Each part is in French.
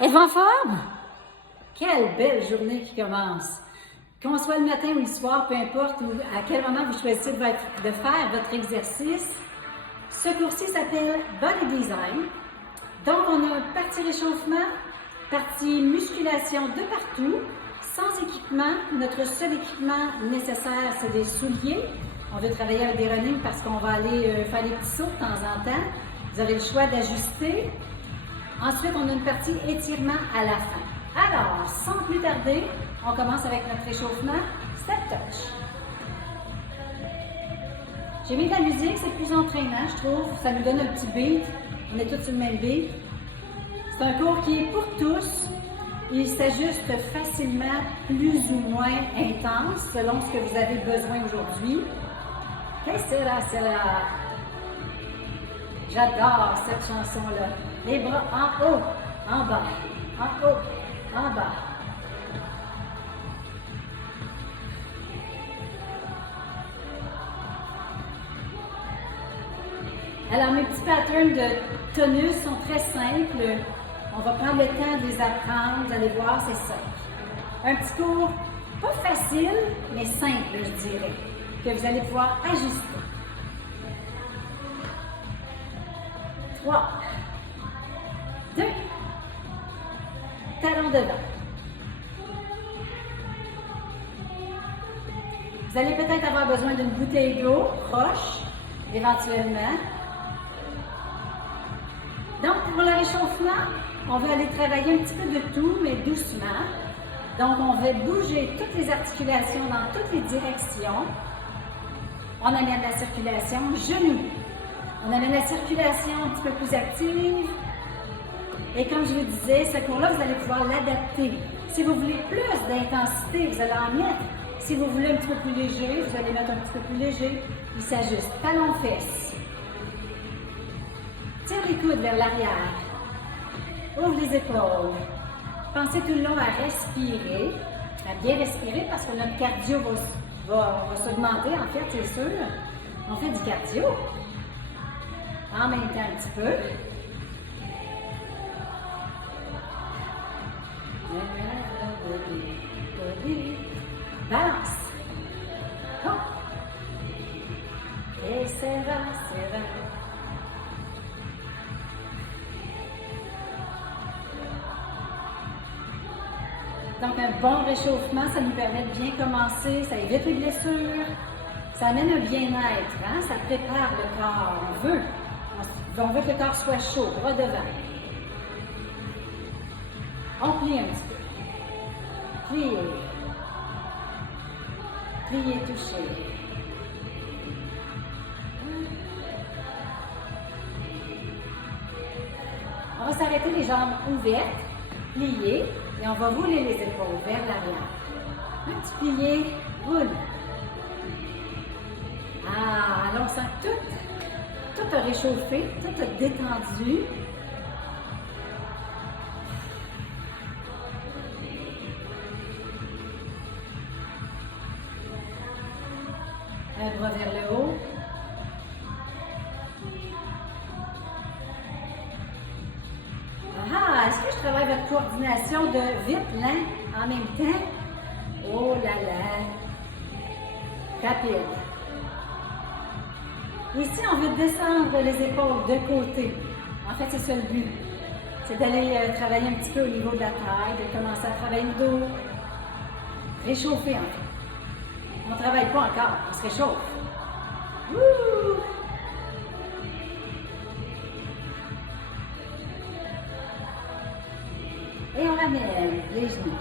Êtes-vous en forme? Quelle belle journée qui commence! Qu'on soit le matin ou le soir, peu importe à quel moment vous choisissez de faire votre exercice, ce cours-ci s'appelle Body Design. Donc, on a partie réchauffement, partie musculation de partout, sans équipement. Notre seul équipement nécessaire, c'est des souliers. On veut travailler avec des running parce qu'on va aller faire des petits sauts de temps en temps. Vous avez le choix d'ajuster. Ensuite, on a une partie étirement à la fin. Alors, sans plus tarder, on commence avec notre réchauffement Step Touch. J'ai mis de la musique, c'est plus entraînant, je trouve. Ça nous donne un petit beat. On est tous sur le même beat. C'est un cours qui est pour tous. Il s'ajuste facilement, plus ou moins intense, selon ce que vous avez besoin aujourd'hui. Que sera cela? J'adore cette chanson-là. Les bras en haut, en bas, en haut, en bas. Alors, mes petits patterns de tonus sont très simples. On va prendre le temps de les apprendre. Vous allez voir, c'est simple. Un petit cours, pas facile, mais simple, je dirais, que vous allez pouvoir ajuster. 3, 2, talon devant. Vous allez peut-être avoir besoin d'une bouteille d'eau proche, éventuellement. Donc, pour le réchauffement, on va aller travailler un petit peu de tout, mais doucement. Donc, on va bouger toutes les articulations dans toutes les directions. On amène la circulation genoux. On amène la circulation un petit peu plus active. Et comme je vous disais, ce cours-là, vous allez pouvoir l'adapter. Si vous voulez plus d'intensité, vous allez en mettre. Si vous voulez un petit peu plus léger, vous allez mettre un petit peu plus léger. Il s'ajuste. Talons-fesses. Tire les coudes vers l'arrière. Ouvre les épaules. Pensez tout le long à respirer, à bien respirer parce que notre cardio va s'augmenter, en fait, c'est sûr. On fait du cardio. En même temps, un petit peu. Balance. Hop. Et serra, serra. Donc, un bon réchauffement, ça nous permet de bien commencer, ça évite les blessures, ça amène un bien-être, hein? Ça prépare le corps. On veut que le corps soit chaud, bras devant. On plie un petit peu. Plier. Plier, toucher. On va s'arrêter les jambes ouvertes, plier, et on va rouler les épaules vers l'arrière. Un petit plié, roule. Ah, alors on sent tout a réchauffé, tout a détendu. Un bras vers le haut. Ah, est-ce que je travaille votre coordination de vite, lent, en même temps? Oh là là! Rapide. Ici, on veut descendre les épaules de côté. En fait, c'est ça le but. C'est d'aller travailler un petit peu au niveau de la taille, de commencer à travailler le dos. Réchauffer, en fait. On ne travaille pas encore, on se réchauffe. Wouh! Et on ramène les genoux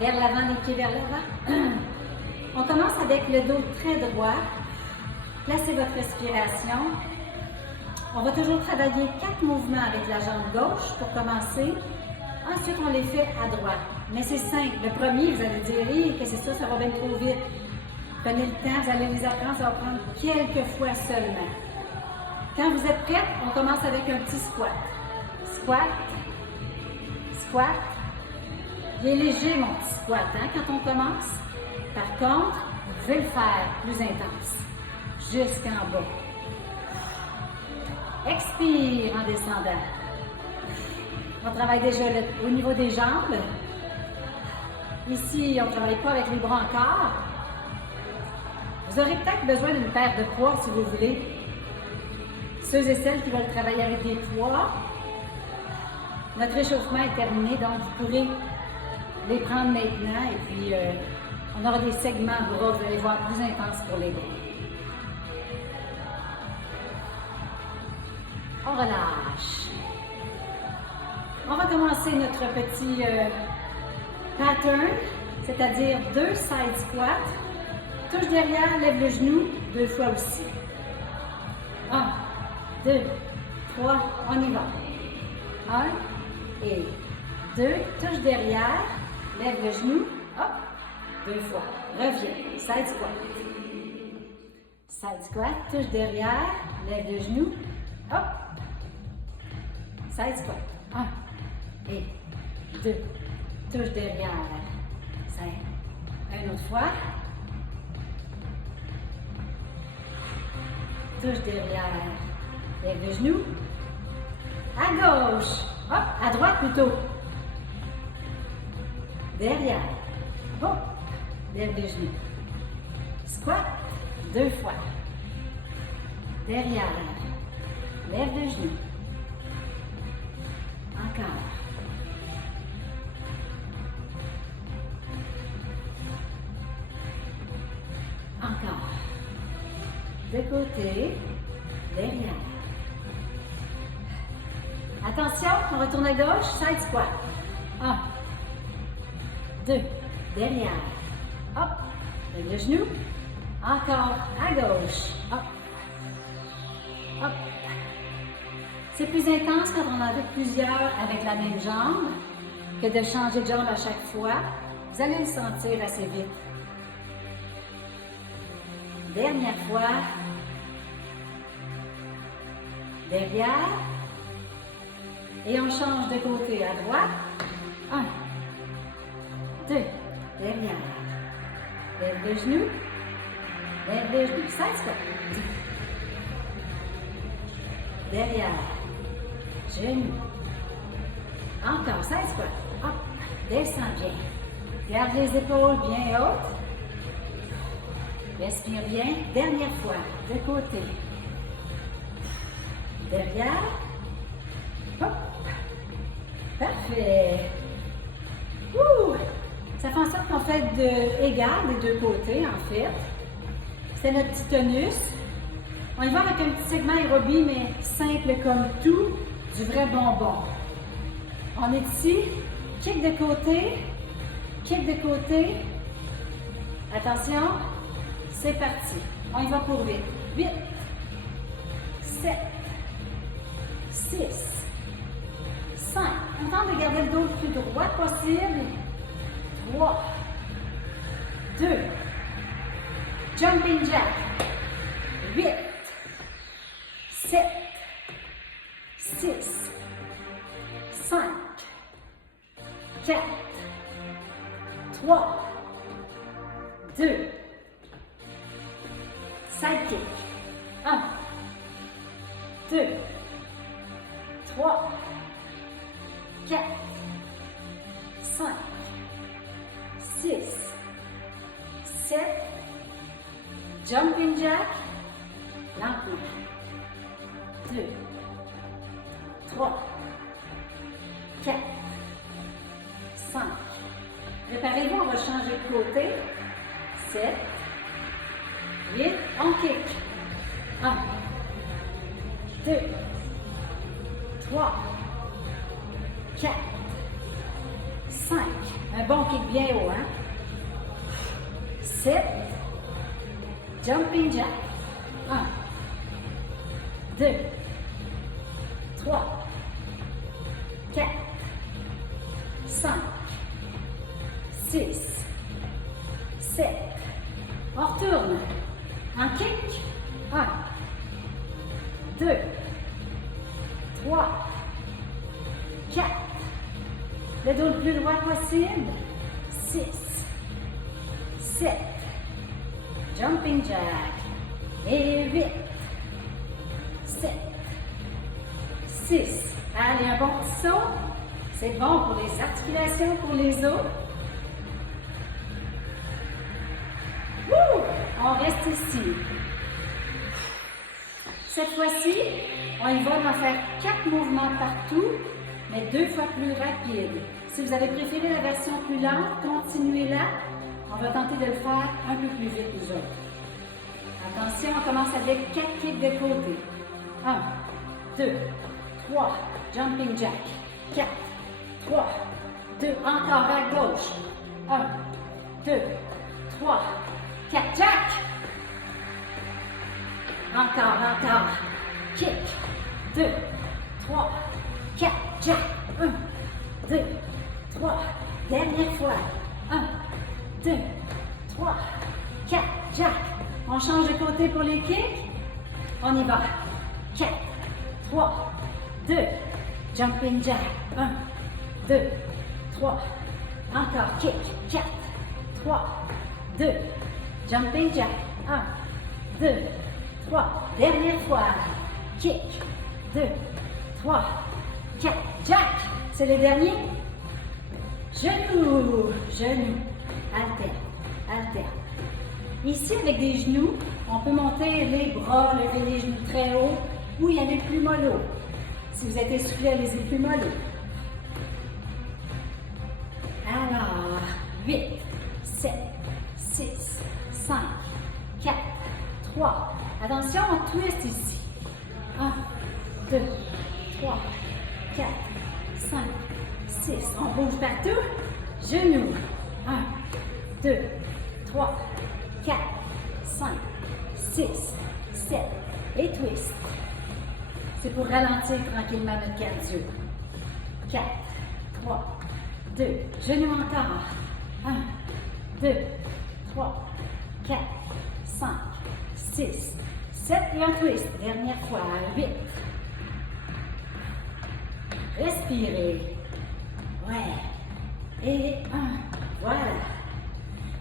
vers l'avant, les pieds vers l'avant. On commence avec le dos très droit. Placez votre respiration. On va toujours travailler 4 mouvements avec la jambe gauche pour commencer. Ensuite, on les fait à droite. Mais c'est simple. Le premier, vous allez dire, hey, que c'est ça, ça va bien trop vite. Prenez le temps, vous allez les apprendre, ça va prendre quelques fois seulement. Quand vous êtes prête, on commence avec un petit squat. Squat. Squat. Il est léger, mon petit squat, hein, quand on commence. Par contre, vous pouvez le faire plus intense. Jusqu'en bas. Expire en descendant. On travaille déjà au niveau des jambes. Ici, on ne travaille pas avec les bras encore. Vous aurez peut-être besoin d'une paire de poids si vous voulez. Ceux et celles qui veulent travailler avec des poids, notre échauffement est terminé, donc vous pourrez les prendre maintenant et puis on aura des segments de bras, vous allez voir, plus intenses pour les bras. On relâche. On va commencer notre petit pattern, c'est-à-dire 2 side squats. Touche derrière, lève le genou, 2 fois aussi. 1, 2, 3, on y va. 1 et 2, touche derrière, lève le genou, hop, 2 fois. Reviens, side squat. Side squat, touche derrière, lève le genou, hop. Side squat. 1 et 2, touche derrière. 5. Une autre fois. Touche derrière. Lève le genou. À gauche. Hop, à droite plutôt. Derrière. Hop, lève le genou. Squat, 2 fois. Derrière. Lève le genou. Encore. Encore. De côté, derrière. Attention, on retourne à gauche, side squat. 1, 2, derrière. Hop, lève le genou. Encore à gauche. Hop. Hop. C'est plus intense quand on en fait plusieurs avec la même jambe que de changer de jambe à chaque fois. Vous allez le sentir assez vite. Dernière fois. Derrière. Et on change de côté à droite. 1, 2, derrière. Lève le genou. Lève le genou. Side squat. Derrière. Genou. Encore, side squat. Hop, descends bien. Garde les épaules bien hautes. Respire bien. Dernière fois, de côté. Derrière. Hop. Parfait. Ouh. Ça fait en sorte qu'on fait égal des deux côtés, en fait. C'est notre petit tonus. On y va avec un petit segment aérobie, mais simple comme tout, du vrai bonbon. On est ici, kick de côté, kick de côté. Attention, c'est parti. On y va pour 8. 8, 7, 6, 5. On tente de garder le dos le plus droit possible. 3, 2, jumping jack. 8, 7, 6, 5, 4, 3, 2, sidekick. 1, 2, 3, 4, 5, 6, 7, jumping jack. Lentement. 2, 3, 4, 5. Préparez-vous, on va changer de côté. 7, 8, on kick. 1, 2, 3, 4, 5. Un bon kick bien haut, hein? 7, jumping jack. 1, 2, 3, 4, 5, 6, 7. On retourne. En kick. 1, 2, 3, 4. Le dos le plus droit possible. 6, 7. Jumping jack. Et 8, 7, 6. Allez, un bon petit saut. C'est bon pour les articulations, pour les os. Wouh! On reste ici. Cette fois-ci, on y va, on va faire 4 mouvements partout, mais 2 fois plus rapide. Si vous avez préféré la version plus lente, continuez-la. On va tenter de le faire un peu plus vite, nous autres. Attention, on commence avec 4 kicks de côté. 1, 2, 3, jumping jack. 4, 3, 2, encore à gauche. 1, 2, 3, 4, jack. Encore. Kick. 2, 3, 4, jack. 1, 2, 3. Dernière fois. 1, 2, 3, 4, jack. On change de côté pour les kicks. On y va. 4, 3, 2. Jumping jack. 1, 2, 3. Encore kick. 4, 3, 2. Jumping jack. 1, 2, 3. Dernière fois. Kick. 2, 3, 4. Jack. C'est le dernier. Genoux. Alterne. Ici, avec des genoux, on peut monter les bras, lever les genoux très haut, ou y aller plus mollo. Si vous êtes essoufflé, allez-y plus mollo. Alors, 8, 7, 6, 5, 4, 3. Attention, on twist ici. 1, 2, 3, 4, 5, 6. On bouge partout. Genoux. 1, 2, 3, 4, 5, 6, 7. Et twist. C'est pour ralentir tranquillement notre cardio. 4, 3, 2. Genoux encore. 1, 2, 3, 4, 5, 6, 7. Et un twist. Dernière fois. 8. Respirez. Ouais. Et 1. Voilà.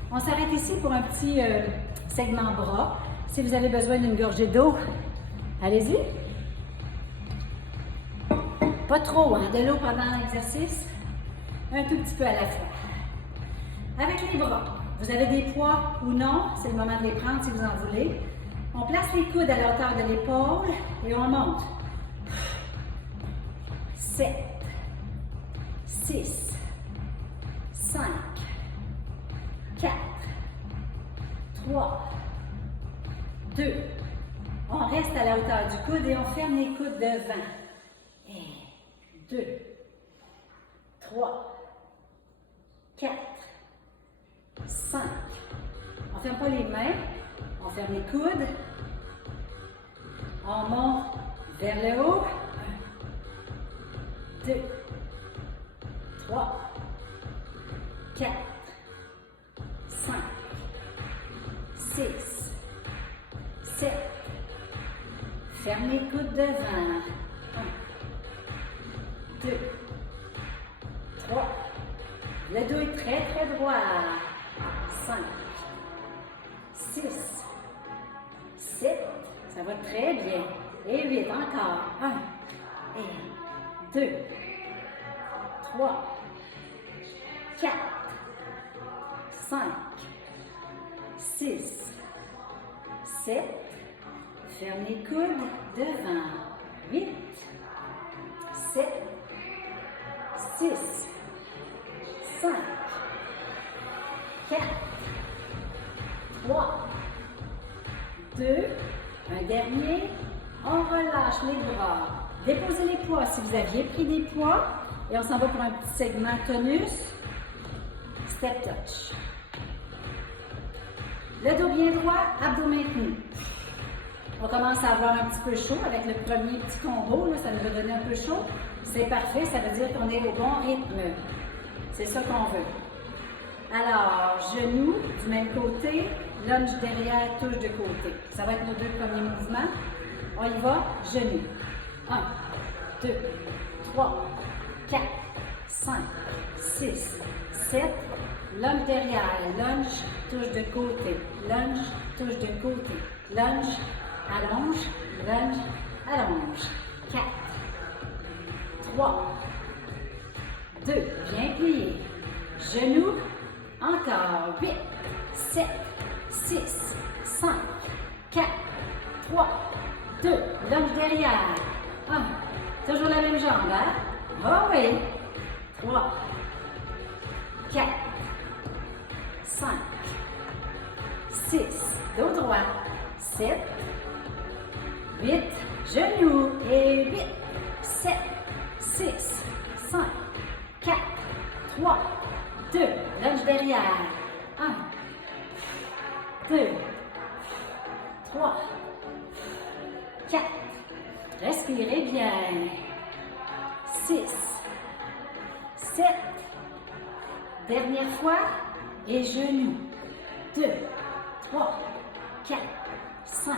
On s'arrête ici pour un petit segment bras. Si vous avez besoin d'une gorgée d'eau, allez-y. Pas trop, hein, de l'eau pendant l'exercice. Un tout petit peu à la fois. Avec les bras, vous avez des poids ou non, c'est le moment de les prendre si vous en voulez. On place les coudes à la hauteur de l'épaule et on monte. 7, 6, 5, 4, 3, 2. On reste à la hauteur du coude et on ferme les coudes devant. 2, 3, 4, 5. On ne ferme pas les mains, on ferme les coudes. On monte vers le haut. 1, 2, 3, 4, 5, 6, 7. Ferme les coudes devant. 1, 2, 3. Le dos est très droit. 5, 6, 7. Ça va très bien. Et 8 encore. 1, et 2, 3, 4, 5, 6, 7. Ferme les coudes devant. 8, 7, 6, 5, 4, 3, 2, un dernier. On relâche les bras. Déposez les poids si vous aviez pris des poids. Et on s'en va pour un petit segment tonus. Step touch. Le dos bien droit, abdos maintenus. On commence à avoir un petit peu chaud avec le premier petit combo. Là, ça nous va donner un peu chaud. C'est parfait, ça veut dire qu'on est au bon rythme. C'est ça qu'on veut. Alors, genoux du même côté, lunge derrière, touche de côté. Ça va être nos 2 premiers mouvements. On y va, genoux. 1, 2, 3, 4, 5, 6, 7. Lunge derrière, lunge, touche de côté. Lunge, touche de côté. Lunge, allonge, lunge, allonge. 4, 3, 2, bien plié. Genoux, encore. 8, 7, 6, 5, 4, 3, 2, lunge derrière. 1, toujours la même jambe, hein? Oh oui. 3, 4, 5, 6, dos droit. 7, 8, genoux et 8, 7, 6, 5, 4, 3, 2, lunge derrière. 1, 2, 3, 4, respirez bien. 6, 7, dernière fois, et genoux. 2, 3, 4, 5,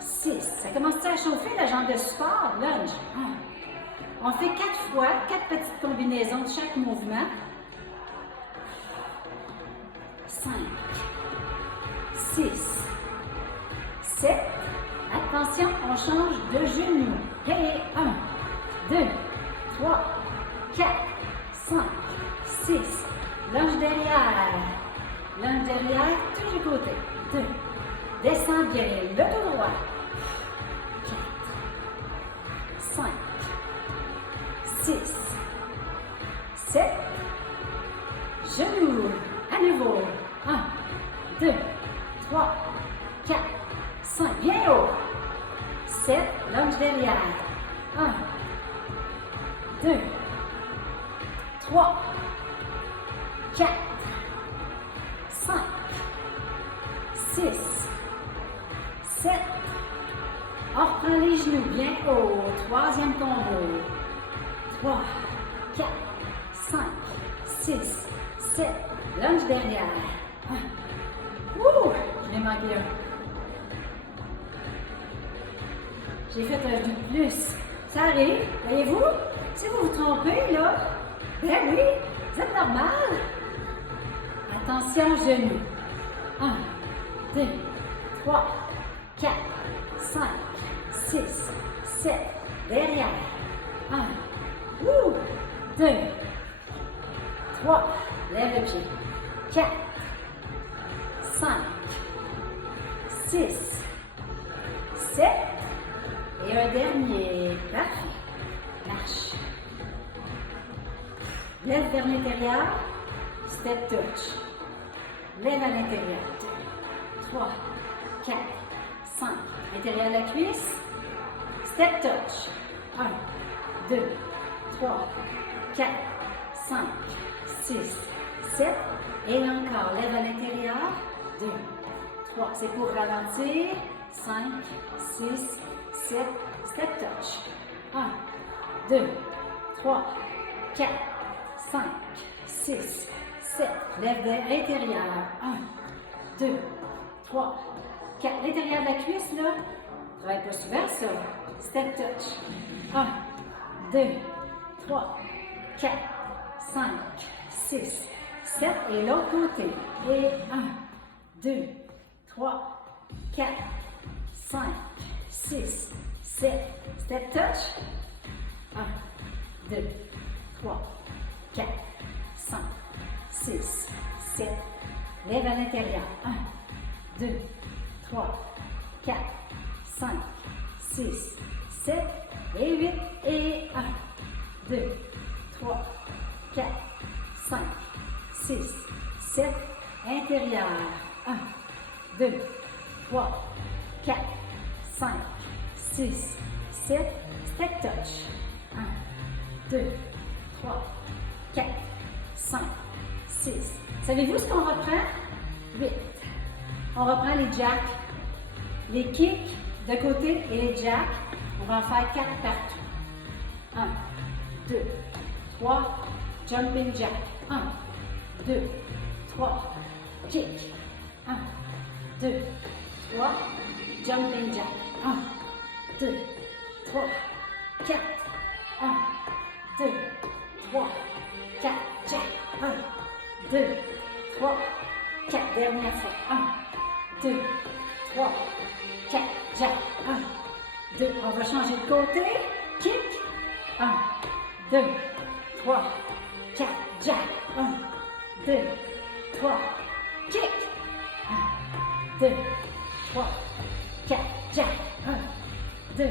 6. Ça commence à chauffer la jambe de support, lunge. 1. On fait 4 fois, 4 petites combinaisons de chaque mouvement. 5, 6, 7. Attention, on change de genou. Et 1, 2, 3, 4, 5, 6. Lunge derrière. Lunge derrière, tout du côté. 2. Descends bien le dos droit. 4, 5, 6, 7. Genoux. À nouveau. 1, 2, 3, 4, 5. Bien haut. 7. Lunge derrière. 1, 2, 3, 4, 5, 6, 7. On reprend les genoux bien haut. Troisième combo. 3, 4, 5, 6, 7. Lunge derrière. 1. Ouh! Je l'ai manqué un. J'ai fait un de plus. Ça arrive, voyez-vous? Si vous vous trompez, là, ben oui, vous êtes normal. Attention, genoux. 1, 2, 3, 4, 5, 6, 7. Derrière. 1, 2, 3. Lève le pied. 4, 5, 6, 7. Et un dernier. Parfait. Marche. Lève vers l'intérieur. Step touch. Lève à l'intérieur. 2, 3, 4, 5. Intérieur de la cuisse. Step touch. 1, 2, 3, 4, 5, 6, 7. Et encore. Lève à l'intérieur. 2, 3. C'est pour ralentir. 5, 6, 7. Step touch. 1, 2, 3, 4, 5, 6, 7. Lève vers l'intérieur. 1, 2, 3, 4. L'intérieur de la cuisse, là. Travaille pas souvent, ça. Step touch. 1, 2, 3, 4, 5, 6, 7. Et l'autre côté. Et 1, 2, 3, 4, 5, 6, 7. Step touch. 1, 2, 3, 4, 5, 6, 7. Lève à l'intérieur. 1, 2, 3, 4, 5, 6, 7. Et 8. Et 1, 2, 3, 4, 5, 6, 7. Intérieur. 1, 2, 3, 4, 5, 6, 7. Step touch. 1, 2, 3, 4, 5, 6. Savez-vous ce qu'on reprend? 8. On reprend les jacks, les kicks de côté et les jacks. On va en faire 4 partout. 1, 2, 3, jumping jack. 1, 2, 3, kick. 1, 2, 3, jumping jack. 1, 2, 3, 4. 1, 2, 3, 4, jack. 1, 2, 3, 4. Dernière fois. 1, 2, 3, 4, jack. 1, 2. On va changer de côté. Kick. 1, 2, 3, 4, jack. 1, 2, 3, kick. 1, 2, 3, 4, jack. 1, 2,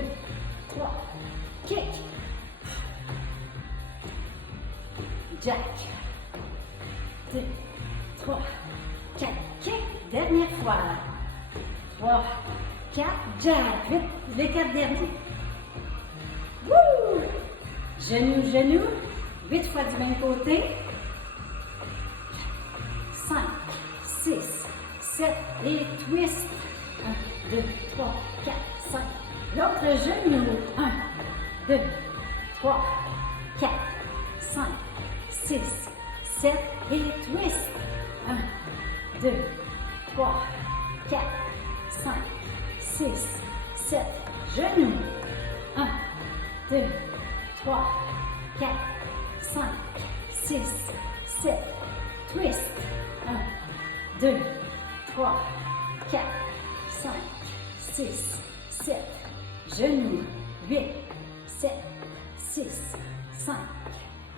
3, kick. Jack. 2, 3, 4, kick. Dernière fois. 3, 4, jack. Vite, les 4 derniers. Wouh! Genou, genou. 8 fois du même côté. 5, 6, 7 et twist. 1, 2, 3, 4, 5. L'autre genou. 1, 2, 3, 4, 5, 6, 7 et twist. 1, 2, 3, 4, 5, 6, 7. Genou. 1, 2, 3, 4, 5, 6, 7. Twist. 1, 2, 3, 4, 5, 6, 7. Genou. 8, 7, 6, 5,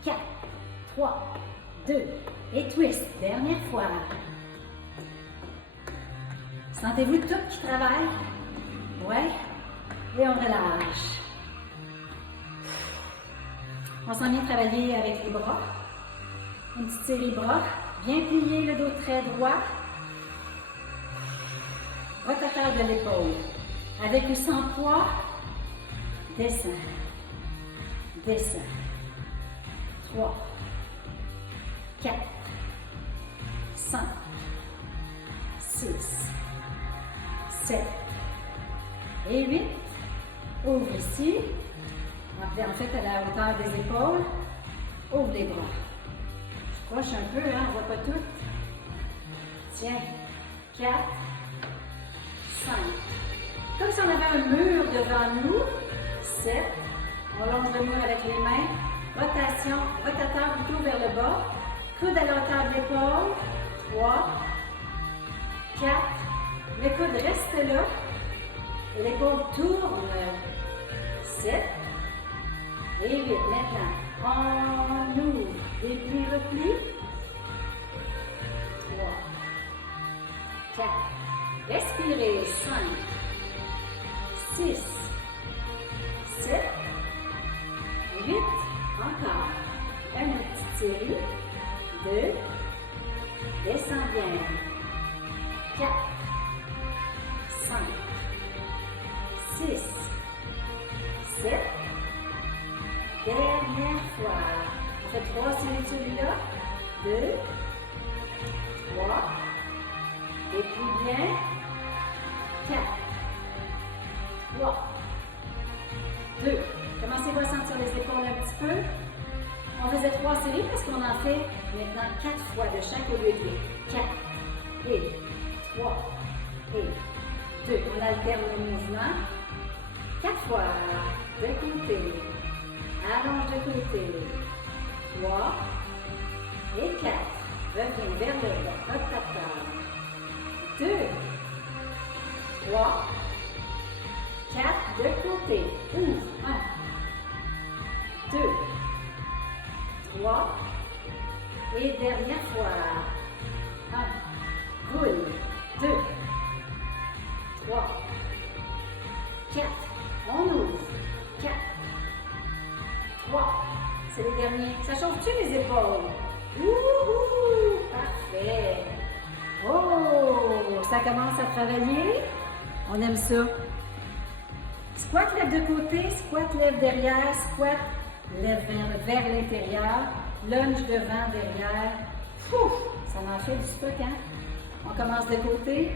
4, 3, 2 et twist. Dernière fois. Sentez-vous tout qui travaille? Ouais. Et on relâche. On s'en vient travailler avec les bras. Une petite série bras. Bien plié, le dos très droit. Rotateur de l'épaule. Avec ou sans poids, descend. Descend. 3, 4, 5, 6, 7 et 8. Ouvre ici. En fait, à la hauteur des épaules. Ouvre les bras. Je croche un peu, hein, on ne voit pas tout. Tiens. 4, 5. Comme si on avait un mur devant nous. 7. On longe le mur avec les mains. Rotation, rotateur plutôt vers le bas. Coude à la hauteur de l'épaule. 3, 4. Le coude reste là. Et l'épaule tourne. 7. Et 8. Maintenant, on ouvre. Déplie, replie. 3, 4. Respirez. 5, 6, 7, 8. Encore. Une petite série. 2. Descends bien. 4, 5, 6, 7. Dernière fois. On fait 3 séries de celui-là. 2, 3. Et puis bien. 4, 3, 2. Commencez-vous à sentir les épaules un petit peu. On faisait 3 séries parce qu'on en fait maintenant 4 fois de chaque au lieu de 8. 4 et 3 et 2. On alterne le mouvement. 4 fois de côté. Allonge de côté. 3 et 4. Reviens vers le bas. Rotateur. 2, 3, 4 de côté. Ouvre. 1, 2, 3. Et dernière fois. 1. Roule. 2, 3, 4. On ouvre. 4, 3. C'est le dernier. Ça chauffe-tu les épaules? Ouh, parfait. Oh, ça commence à travailler. On aime ça. Squat, lève de côté, squat, lève derrière, squat, lève vers l'intérieur, lunge devant, derrière. Ouf, ça en fait du stock, hein? On commence de côté,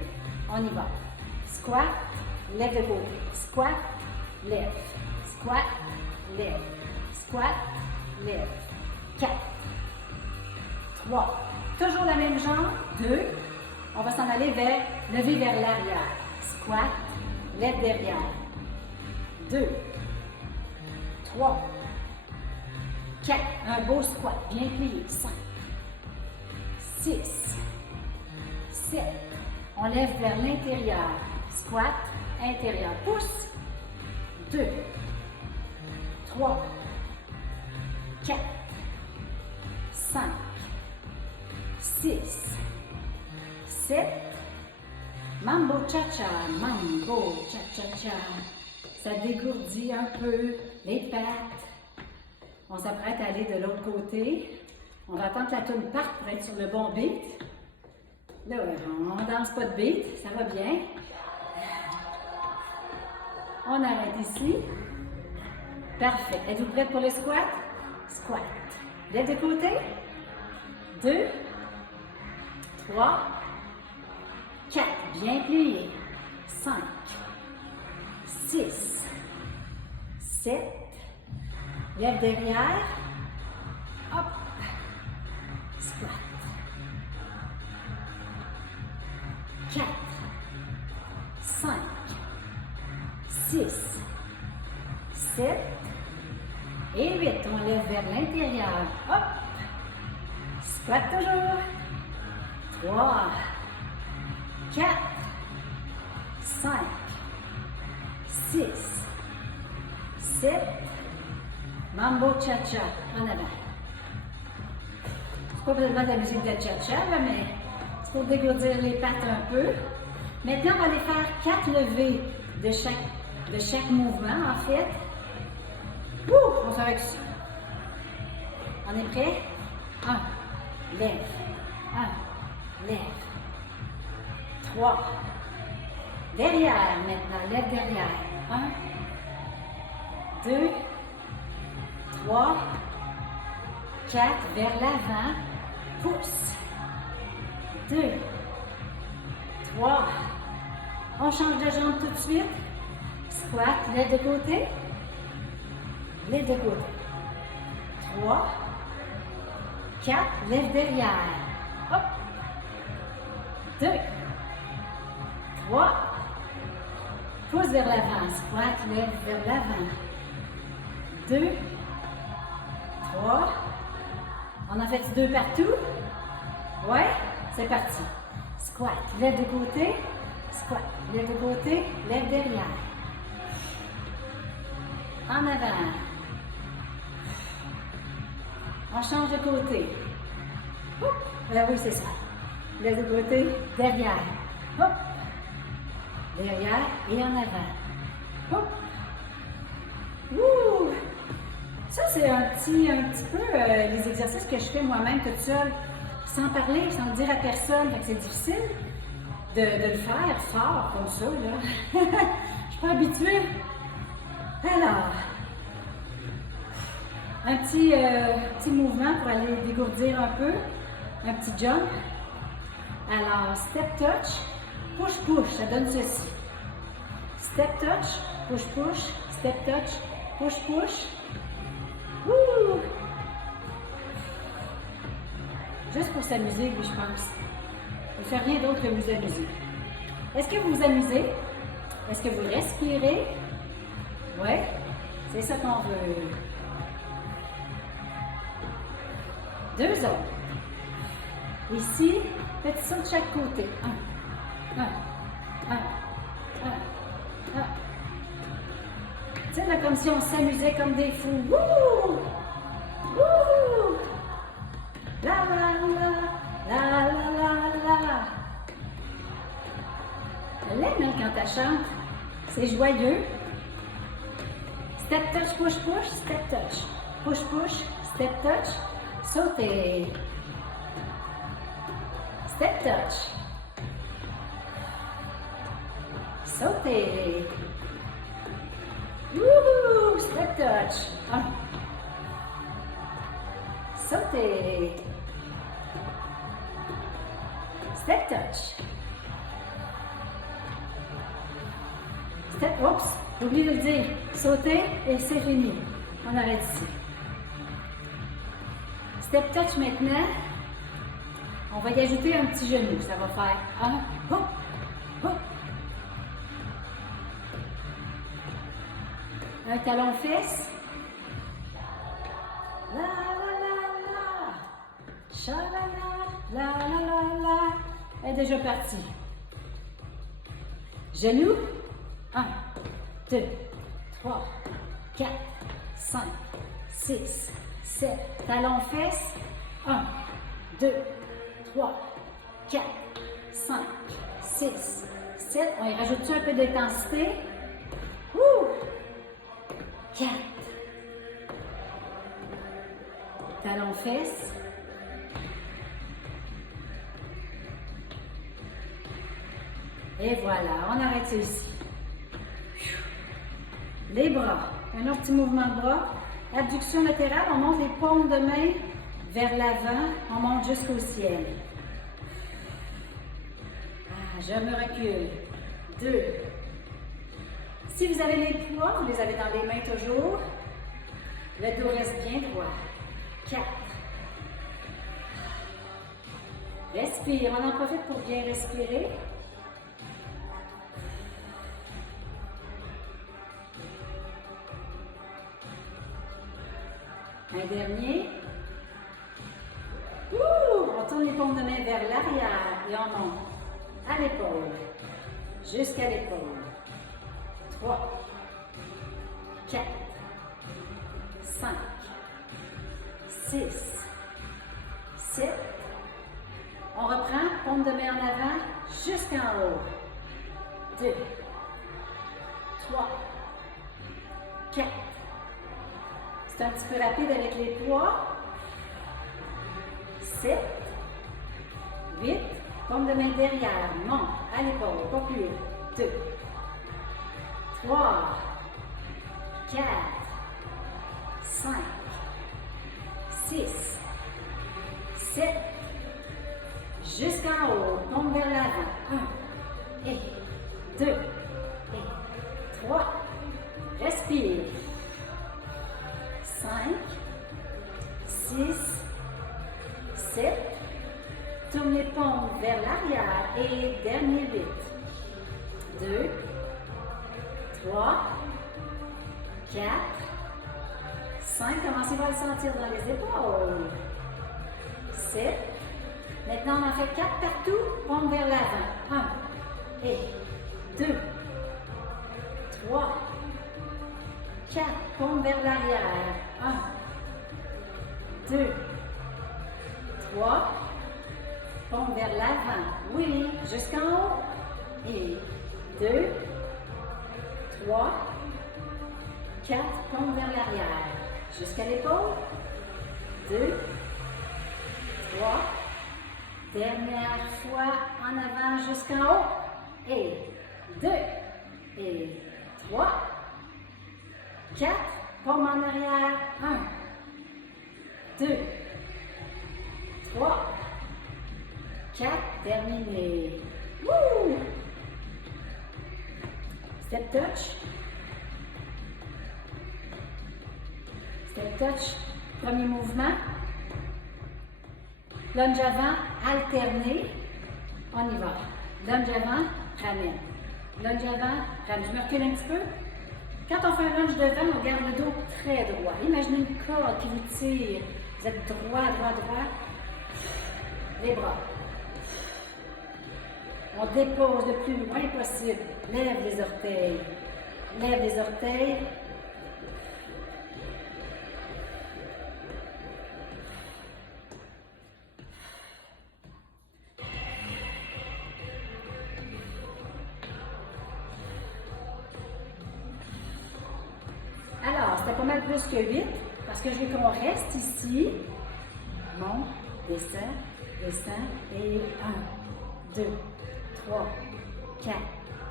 on y va. Squat, lève de côté. Squat, lève. Squat, lève. Squat, lève. 4, 3. Toujours la même jambe. 2. On va s'en aller lever vers l'arrière. Squat, lève derrière. 2, 3, 4. Un beau squat, bien plié. 5, 6, 7. On lève vers l'intérieur. Squat, intérieur. Pouce. 2, 3, 4, 5, 6, 7, Mambo Cha-Cha, Mambo Cha-Cha-Cha. Ça dégourdit un peu les pattes. On s'apprête à aller de l'autre côté. On va attendre que la toune parte pour être sur le bon beat. Là, on ne danse pas de beat, ça va bien. On arrête ici. Parfait. Êtes-vous prête pour le squat? Squat. Lève de côté. 2, 3, 4. Bien plié. 5, 6, 7. Lève derrière. Hop. Squat. 4, 5, 6, 7 et 8. On lève vers l'intérieur. Hop. Squat toujours. 3, 4, 5, 6, 7. Mambo Cha-Cha. En avant. C'est pas vraiment de la musique de Cha-Cha, mais c'est pour dégourdir les pattes un peu. Maintenant, on va aller faire 4 levées de chaque mouvement, en fait. On va faire avec ça. On est prêt? 1, lève. 1, lève. 3. Derrière maintenant, lève derrière. 1, 2, 3, 4, vers l'avant. Pousse. 2, 3. On change de jambe tout de suite. Squat, lève de côté. Lève de côté. 3, 4, lève derrière. Hop. 2, 3. Pousse vers l'avant. Squat, lève vers l'avant. 2, 3. On en fait 2 partout? Ouais? C'est parti. Squat, lève de côté. Squat, lève de côté, lève derrière. En avant. On change de côté. Oui, c'est ça. Lève de côté, derrière. Hop. Derrière et en avant. Hop. Ouh. Ça, c'est un petit peu les exercices que je fais moi-même toute seule, sans parler, sans le dire à personne. Fait que c'est difficile de le faire fort comme ça, là. Je suis pas habituée. Alors, un petit mouvement pour aller dégourdir un peu. Un petit jump. Alors, step touch, push push, ça donne ceci. Step touch, push push, step touch, push push. Wouh! Juste pour s'amuser, oui, je pense. Ne faire rien d'autre que vous amuser. Est-ce que vous vous amusez? Est-ce que vous respirez? Oui, c'est ça qu'on veut. 2 autres. Ici, petit saut de chaque côté. 1, 1, 1, 1, 1. Tu sais, là, comme si on s'amusait comme des fous. Wouh! Wouh! La la la, la la la la. Elle aime hein, quand elle chante. C'est joyeux. Step touch, push push, step touch. Push push, step touch. Sauter. Step touch. Sauter. Wouhou! Step touch. 1. Sauter. Step touch. Step, oups, j'ai oublié de le dire. Sauter et c'est fini. On arrête ici. Step touch maintenant. On va y ajouter un petit genou. Ça va faire 1, hop, hop. Un talon fesse. La la la la. Cha-la-la, la la la la. Elle est déjà partie. Genou. 1, 2, 3, 4, 5, 6, 7. Talon fesse. 1, 2, 3, 4, 5, 6, 7. On y rajoute un peu d'intensité. 4. Talons fesses. Et voilà, on arrête ça ici. Les bras. Un autre petit mouvement de bras. Abduction latérale, on monte les paumes de main vers l'avant, on monte jusqu'au ciel. Je me recule. 2. Si vous avez les poids, vous les avez dans les mains toujours. Le dos reste bien droit. 4. Respire. On en profite pour bien respirer. Un dernier. On tourne les paumes de main vers l'arrière et on monte à l'épaule, jusqu'à l'épaule. 3, 4, 5, 6, 7. On reprend, paume de main en avant, jusqu'en haut. 2, 3, 4. C'est un petit peu rapide avec les poids. 7, 8, paume de main derrière, monte à l'épaule, pas plus haut. 2, 3, 4, 5, 6, 7, jusqu'en haut, paume vers l'avant. 1, et 2, et 3, respire. 5, 6, 7, tourne les paumes vers l'arrière et dernier 8. 2, 3, 4, 5, commencez à le sentir dans les épaules. 7, maintenant on en fait 4 partout, paume vers l'avant. 1, et 2, 3, 4, paume vers l'arrière. 1, 2, 3, paume vers l'avant. Oui, jusqu'en haut. Et 2, 3, 4, paume vers l'arrière. Jusqu'à l'épaule. 2, 3, dernière fois en avant jusqu'en haut. Et 2, et 3, 4, paume en arrière. 1, 2, 3, 4, terminé. Wouh! Step touch. Step touch, premier mouvement. Lunge avant, alterné. On y va. Lunge avant, ramène. Lunge avant, ramène. Je me recule un petit peu. Quand on fait un lunge devant, on garde le dos très droit. Imaginez une corde qui vous tire. Vous êtes droit, droit, droit. Les bras. On dépose le plus loin possible. Lève les orteils. Lève les orteils. Alors, c'était pas mal plus que 8, parce que je veux qu'on reste ici. Monte, descend, descend, et 1, 2, 3, 4,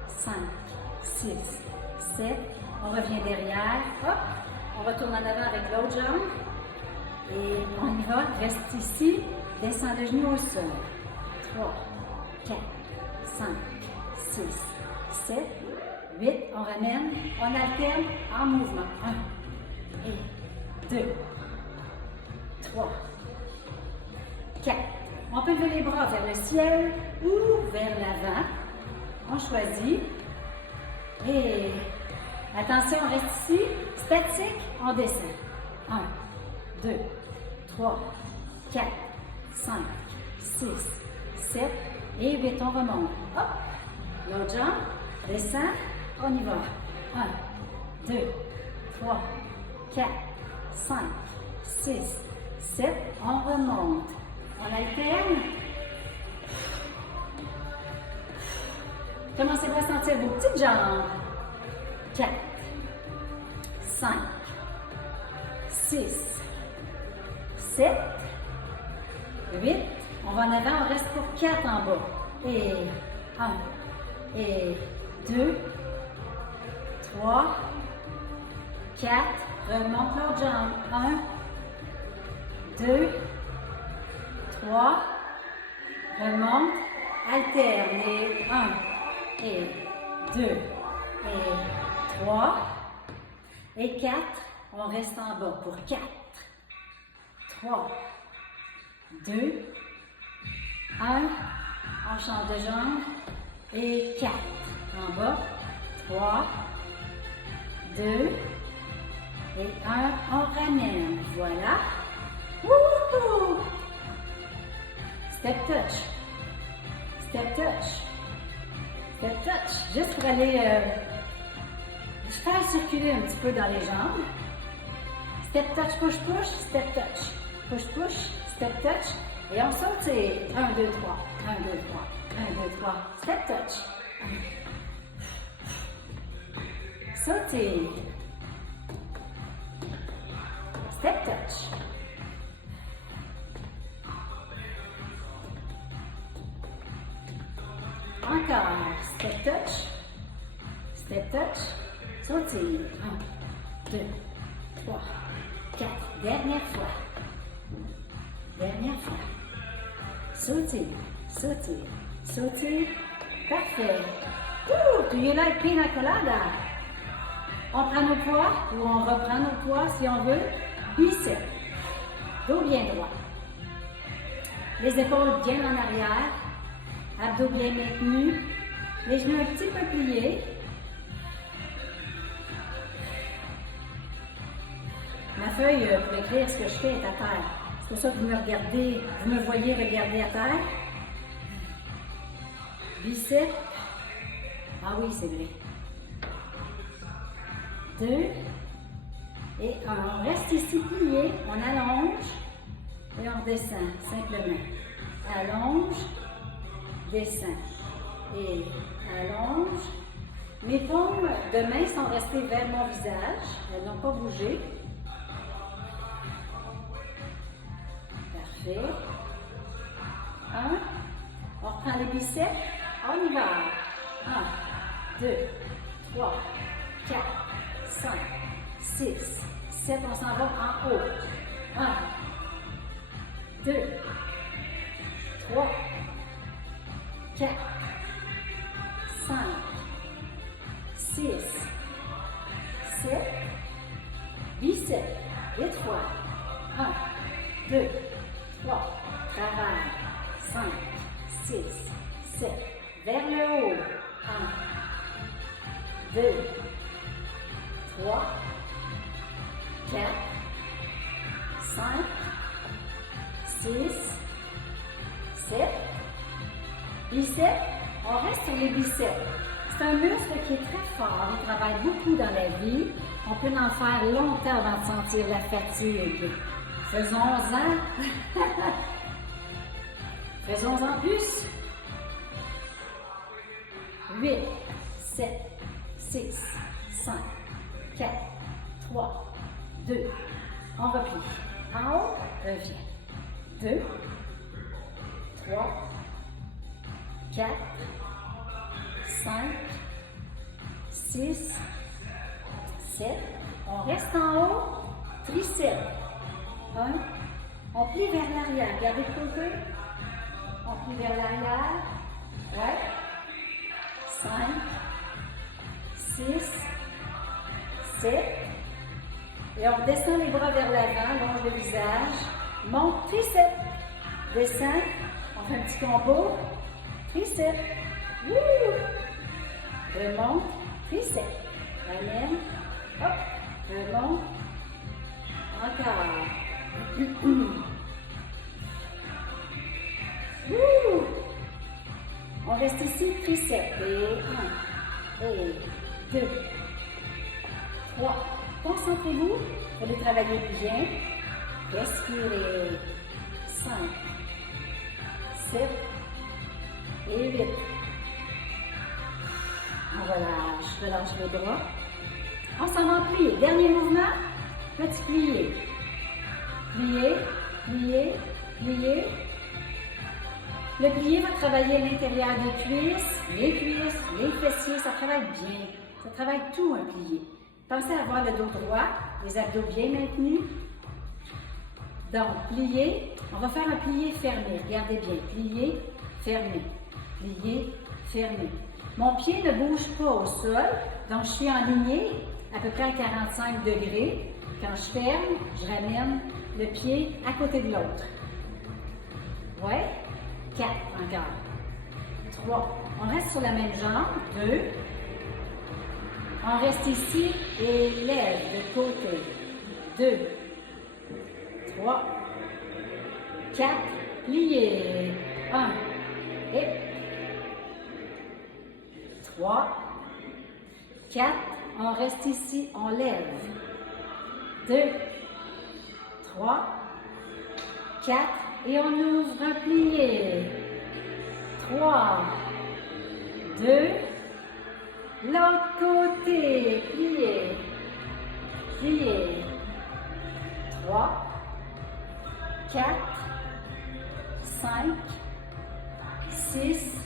5, 6, 7. On revient derrière. Hop, on retourne en avant avec l'autre jambe. Et on y va, reste ici, descend le genou au sol. 3, 4, 5, 6, 7, 8. On ramène, on alterne en mouvement. 1, et 2, 3, 4. On peut lever les bras vers le ciel ou vers l'avant. On choisit. Et attention, on reste ici. Statique, on descend. 1, 2, 3, 4, 5, 6, 7 et 8. On remonte. Hop. L'autre jambe. Descend. On y va. 1, 2, 3, 4, 5, 6, 7. On remonte. On alterne. Commencez à sentir vos petites jambes. 4, 5, 6, 7, 8. On va en avant, on reste pour 4 en bas. Et 1, et 2, 3, 4. Remonte l'autre jambe. 1, 2, 3. Remonte. Alterne. Et 1, et 2, et 3, et 4. On reste en bas pour 4, 3, 2, 1. On change de jambe. Et 4. En bas. 3, 2, et 1. On ramène. Voilà. Wouhou! Step touch. Step touch. Step touch. Juste pour aller faire circuler un petit peu dans les jambes. Step touch, push, push. Step touch. Push, push. Step touch. Et on saute, c'est 1, 2, 3. 1, 2, 3. 1, 2, 3. Step touch. Sauter. Step touch. Encore. Step touch. Step touch. Sauter. 1, 2, 3, 4. Dernière fois. Dernière fois. Sauter. Sauter. Sauter. Parfait. Ouh, do you like pina colada? On prend nos poids ou on reprend nos poids si on veut. Biceps. Dos bien droit. Les épaules bien en arrière. Abdos bien maintenus. Les genoux un petit peu pliés. Ma feuille pour écrire ce que je fais est à terre. C'est pour ça que vous me regardez, vous me voyez regarder à terre. Biceps. Ah oui, c'est vrai. 2 et 1. On reste ici plié, on allonge et on descend simplement. Allonge, descend et allonge. Mes paumes de main sont restées vers mon visage, elles n'ont pas bougé. Parfait. 1. On reprend les biceps, on y va. 1, 2, 3, 4, 5, 6, 7, on s'en va en haut. 1, 2, 3, 4, 5, 6, 7, biceps, 8 fois. 1, 2, 3, travail. 5, 6, 7, vers le haut. 1, 2, 3, 4, 5, 6, 7. Biceps, on reste sur les biceps. C'est un muscle qui est très fort, il travaille beaucoup dans la vie. On peut en faire longtemps avant de sentir la fatigue. Faisons-en. Faisons-en plus. 8, 7, 6, 5, 4, 3, 2. On replie. En haut, revient. 2, 3, 4, 5, 6, 7. On reste en haut. Triceps. 1. On plie vers l'arrière. Regardez le côté. On plie vers l'arrière. Ouais. 5, 6, 7. Et on descend les bras vers l'avant, longe le visage. Monte, triceps. Descend. On fait un petit combo. Triceps. Wouh! Remonte. Triceps. Ramène. Hop. Remonte. Encore. Wouh! On reste ici, triceps. Et 1, et 2, 3. Concentrez-vous pour les travailler bien. Respirez. 5, 7 et 8. relâche. Relâche les bras. On s'en va en plié. Dernier mouvement, petit plié. Plié, plié, plié. Le plié va travailler l'intérieur des cuisses, les fessiers, ça travaille bien. Ça travaille tout un plié. Pensez à avoir le dos droit, les abdos bien maintenus. Donc, plié, on va faire un plié fermé. Regardez bien, plié, fermé, plié, fermé. Mon pied ne bouge pas au sol, donc je suis en lignée à peu près à 45 degrés. Quand je ferme, je ramène le pied à côté de l'autre. Ouais. 4 encore. 3. On reste sur la même jambe. 2. On reste ici et lève de côté. 2. 3. 4. Plié. 1. Et 3. 4. On reste ici. On lève. 2. 3. 4. Et on ouvre un plié. 3, 2, l'autre côté, plié, plié. 3, 4, 5, 6,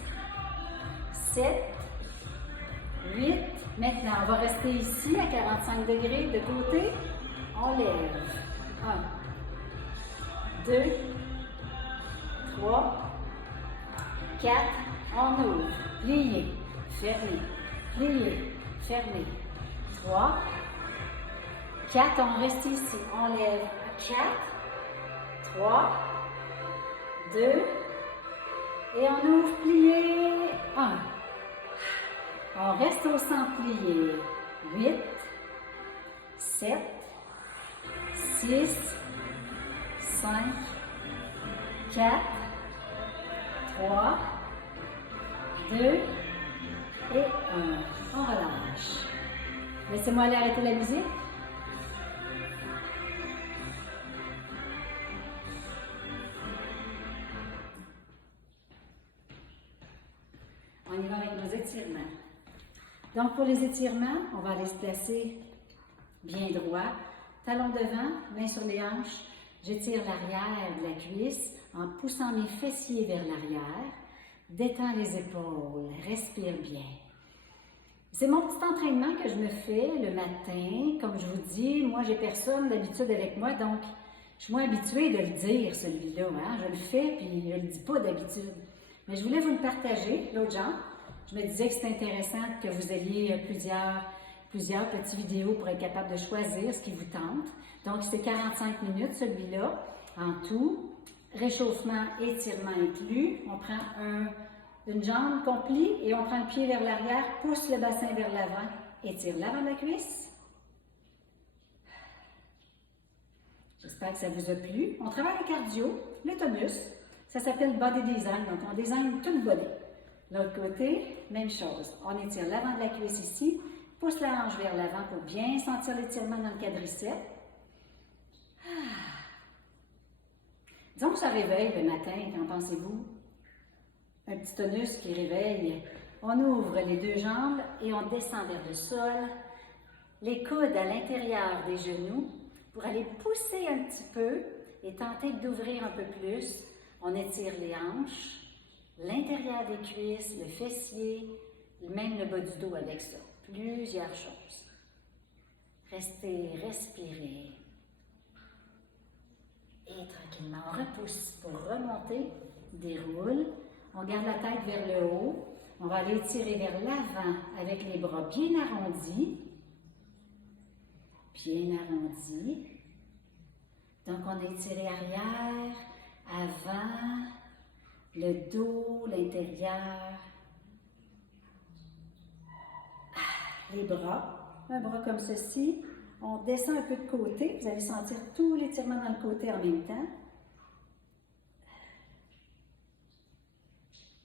7, 8. Maintenant, on va rester ici à 45 degrés de côté. On lève. 1, 2, 3, 4, on ouvre, plié, fermé, plié, fermé. 3, 4, on reste ici, on lève. 4, 3, 2, et on ouvre, plié. 1. On reste au centre plié. 8, 7, 6, 5, 4, 3, 2 et 1. On relâche. Laissez-moi aller arrêter la musique. On y va avec nos étirements. Donc, pour les étirements, on va aller se placer bien droit. Talons devant, mains sur les hanches. J'étire l'arrière de la cuisse en poussant mes fessiers vers l'arrière. Détends les épaules, respire bien. C'est mon petit entraînement que je me fais le matin. Comme je vous dis, moi, j'ai personne d'habitude avec moi, donc je suis moins habituée de le dire, celui-là. Hein? Je le fais, puis je ne le dis pas d'habitude. Mais je voulais vous le partager, l'autre genre. Je me disais que c'était intéressant que vous ayez plusieurs petites vidéos pour être capable de choisir ce qui vous tente. Donc, c'est 45 minutes, celui-là, en tout. Réchauffement, étirement inclus. On prend une jambe qu'on plie et on prend le pied vers l'arrière, pousse le bassin vers l'avant, étire l'avant de la cuisse. J'espère que ça vous a plu. On travaille le cardio, le tonus. Ça s'appelle body design, donc on design tout le body. L'autre côté, même chose. On étire l'avant de la cuisse ici, pousse la hanche vers l'avant pour bien sentir l'étirement dans le quadriceps. Disons que ça réveille le matin, qu'en pensez-vous? Un petit tonus qui réveille. On ouvre les deux jambes et on descend vers le sol. Les coudes à l'intérieur des genoux pour aller pousser un petit peu et tenter d'ouvrir un peu plus. On étire les hanches, l'intérieur des cuisses, le fessier, même le bas du dos avec ça. Plusieurs choses. Restez, respirez. Et tranquillement, on repousse pour remonter, déroule. On garde la tête vers le haut. On va aller tirer vers l'avant avec les bras bien arrondis. Bien arrondis. Donc, on a étiré arrière, avant, le dos, l'intérieur. Les bras. Un bras comme ceci. On descend un peu de côté. Vous allez sentir tout l'étirement dans le côté en même temps.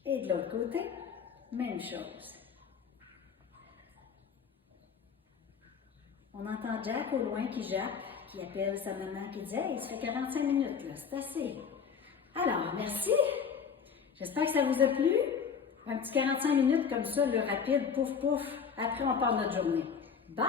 Et de l'autre côté, même chose. On entend Jack au loin qui jappe, qui appelle sa maman, qui dit « Hey, ça fait 45 minutes, là, c'est assez. » Alors, merci. J'espère que ça vous a plu. Un petit 45 minutes comme ça, le rapide, pouf, pouf. Après, on part notre journée. Bye!